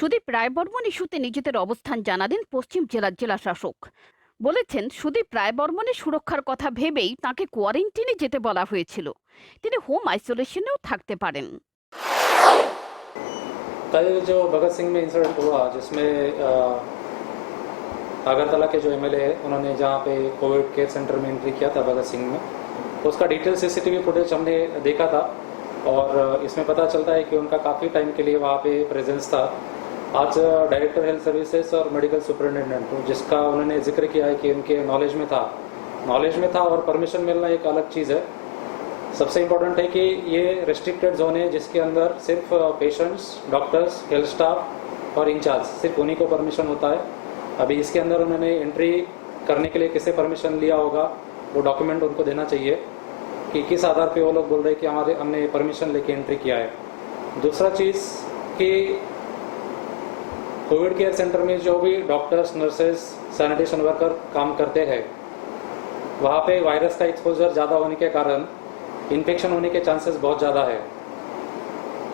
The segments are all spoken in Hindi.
সুদীপ রায়বর্মন ইস্যুতে নিজেদের অবস্থান জানালেন পশ্চিম জেলার জেলাশাসক। বলেছেন, সুদীপ রায়বর্মনের সুরক্ষার কথা ভেবেই তাকে কোয়ারেন্টিনে যেতে বলা হয়েছিল। তিনি হোম আইসোলেশনেও থাকতে পারেন। कल जो भगत सिंह में इंसिडेंट हुआ जिसमें अगरतला के जो एमएलए है उन्होंने जहाँ पे कोविड केयर सेंटर में एंट्री किया था भगत सिंह में, तो उसका डिटेल सीसीटीवी फुटेज हमने देखा था और इसमें पता चलता है कि उनका काफ़ी टाइम के लिए वहाँ पे प्रेजेंस था। आज डायरेक्टर हेल्थ सर्विसेज और मेडिकल सुपरिटेंडेंट जिसका उन्होंने जिक्र किया है कि उनके नॉलेज में था और परमिशन मिलना एक अलग चीज़ है। सबसे इम्पोर्टेंट है कि ये रेस्ट्रिक्टेड जोन है जिसके अंदर सिर्फ पेशेंट्स, डॉक्टर्स, हेल्थ स्टाफ और इंचार्ज सिर्फ उन्हीं को परमिशन होता है। अभी इसके अंदर उन्होंने एंट्री करने के लिए किससे परमिशन लिया होगा वो डॉक्यूमेंट उनको देना चाहिए कि किस आधार पे वो लोग बोल रहे हैं कि हमने परमिशन लेके एंट्री किया है। दूसरा चीज़ कि कोविड केयर सेंटर में जो भी डॉक्टर्स, नर्सेज, सैनिटेशन वर्कर काम करते हैं वहाँ पे वायरस का एक्सपोजर ज़्यादा होने के कारण इन्फेक्शन होने के चांसेस बहुत ज़्यादा है।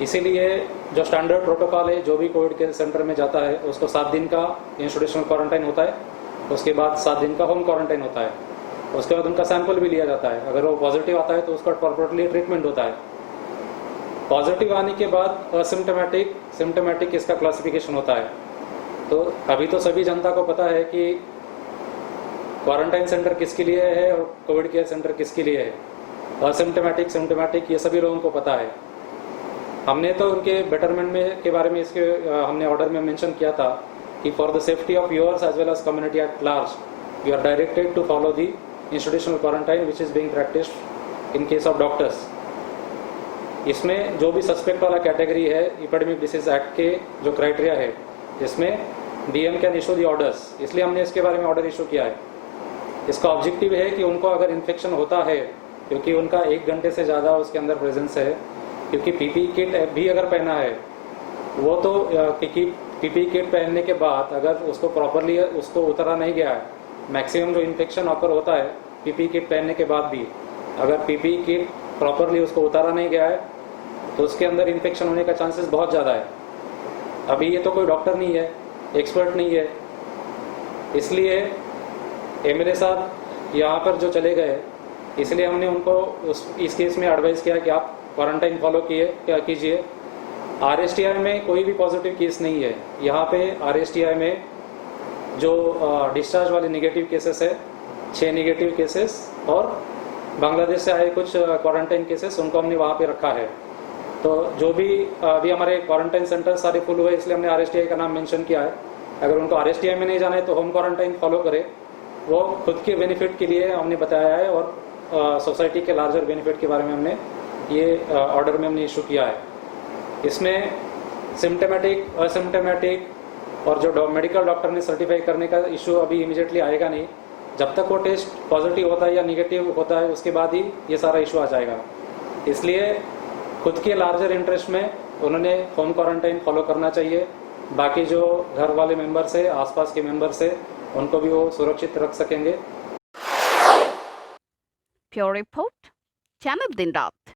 इसीलिए जो स्टैंडर्ड प्रोटोकॉल है, जो भी कोविड केयर सेंटर में जाता है उसको 7 दिन का इंस्टीट्यूशनल क्वारंटाइन होता है, उसके बाद 7 दिन का होम क्वारंटाइन होता है, उसके बाद उनका सैंपल भी लिया जाता है। अगर वो पॉजिटिव आता है तो उसका प्रॉपर्ली ट्रीटमेंट होता है। पॉजिटिव आने के बाद सिम्टोमेटिक इसका क्लासिफिकेशन होता है। तो अभी तो सभी जनता को पता है कि क्वारंटाइन सेंटर किसके लिए है और कोविड केयर सेंटर किसके लिए है। असिम्टोमेटिक, सिम्टोमेटिक ये सभी लोगों को पता है। हमने तो उनके बेटरमेंट में के बारे में इसके हमने ऑर्डर में मेंशन किया था कि for the safety of yours as well as community at large you are directed to follow the institutional quarantine which is being practised in case of doctors. इसमें जो भी सस्पेक्ट वाला कैटेगरी है एपिडेमिक डिसीज एक्ट के जो क्राइटेरिया है जिसमें DM can issue the orders, इसलिए हमने इसके बारे में ऑर्डर इशू किया है। इसका ऑब्जेक्टिव है कि उनको अगर इन्फेक्शन होता है क्योंकि उनका 1 घंटे से ज़्यादा उसके अंदर प्रेजेंस है, क्योंकि पीपी किट भी अगर पहना है वो तो पीपी किट पहनने के बाद अगर उसको प्रॉपरली उसको उतारा नहीं गया है, मैक्सिमम जो इन्फेक्शन ऑकर होता है पीपी किट पहनने के बाद भी अगर पीपी किट प्रॉपरली उसको उतारा नहीं गया है तो उसके अंदर इन्फेक्शन होने का चांसेस बहुत ज़्यादा है। अभी ये तो कोई डॉक्टर नहीं है, एक्सपर्ट नहीं है, इसलिए एमएलए साहब यहाँ पर जो चले गए इसलिए हमने उनको इस केस में एडवाइस किया कि आप क्वारंटाइन फॉलो कीजिए। आरएसटीआई में कोई भी पॉजिटिव केस नहीं है। यहाँ पे आरएसटीआई में जो डिस्चार्ज वाले नेगेटिव केसेस है 6 नेगेटिव केसेस और बांग्लादेश से आए कुछ क्वारंटाइन केसेस उनको हमने वहाँ पे रखा है। तो जो भी अभी हमारे क्वारंटाइन सेंटर सारे फुल हुए इसलिए हमने आरएसटीआई का नाम मेंशन किया है। अगर उनको आरएसटीआई में नहीं जाना है तो होम क्वारंटाइन फॉलो करे, वो खुद के बेनिफिट के लिए हमने बताया है और सोसाइटी के लार्जर बेनिफिट के बारे में हमने ये ऑर्डर में हमने इशू किया है। इसमें सिम्टोमेटिक, असिम्टोमेटिक और जो मेडिकल डॉक्टर ने सर्टिफाई करने का इशू अभी इमीडिएटली आएगा नहीं। जब तक वो टेस्ट पॉजिटिव होता है या निगेटिव होता है उसके बाद ही ये सारा इशू आ जाएगा। इसलिए खुद के लार्जर इंटरेस्ट में उन्होंने होम क्वारंटाइन फॉलो करना चाहिए। बाकी जो घर वाले मेंबर्स है, आसपास के मेंबर्स है, उनको भी वो सुरक्षित रख सकेंगे। प्योर रिपोर्ट, चैनल दिन रात।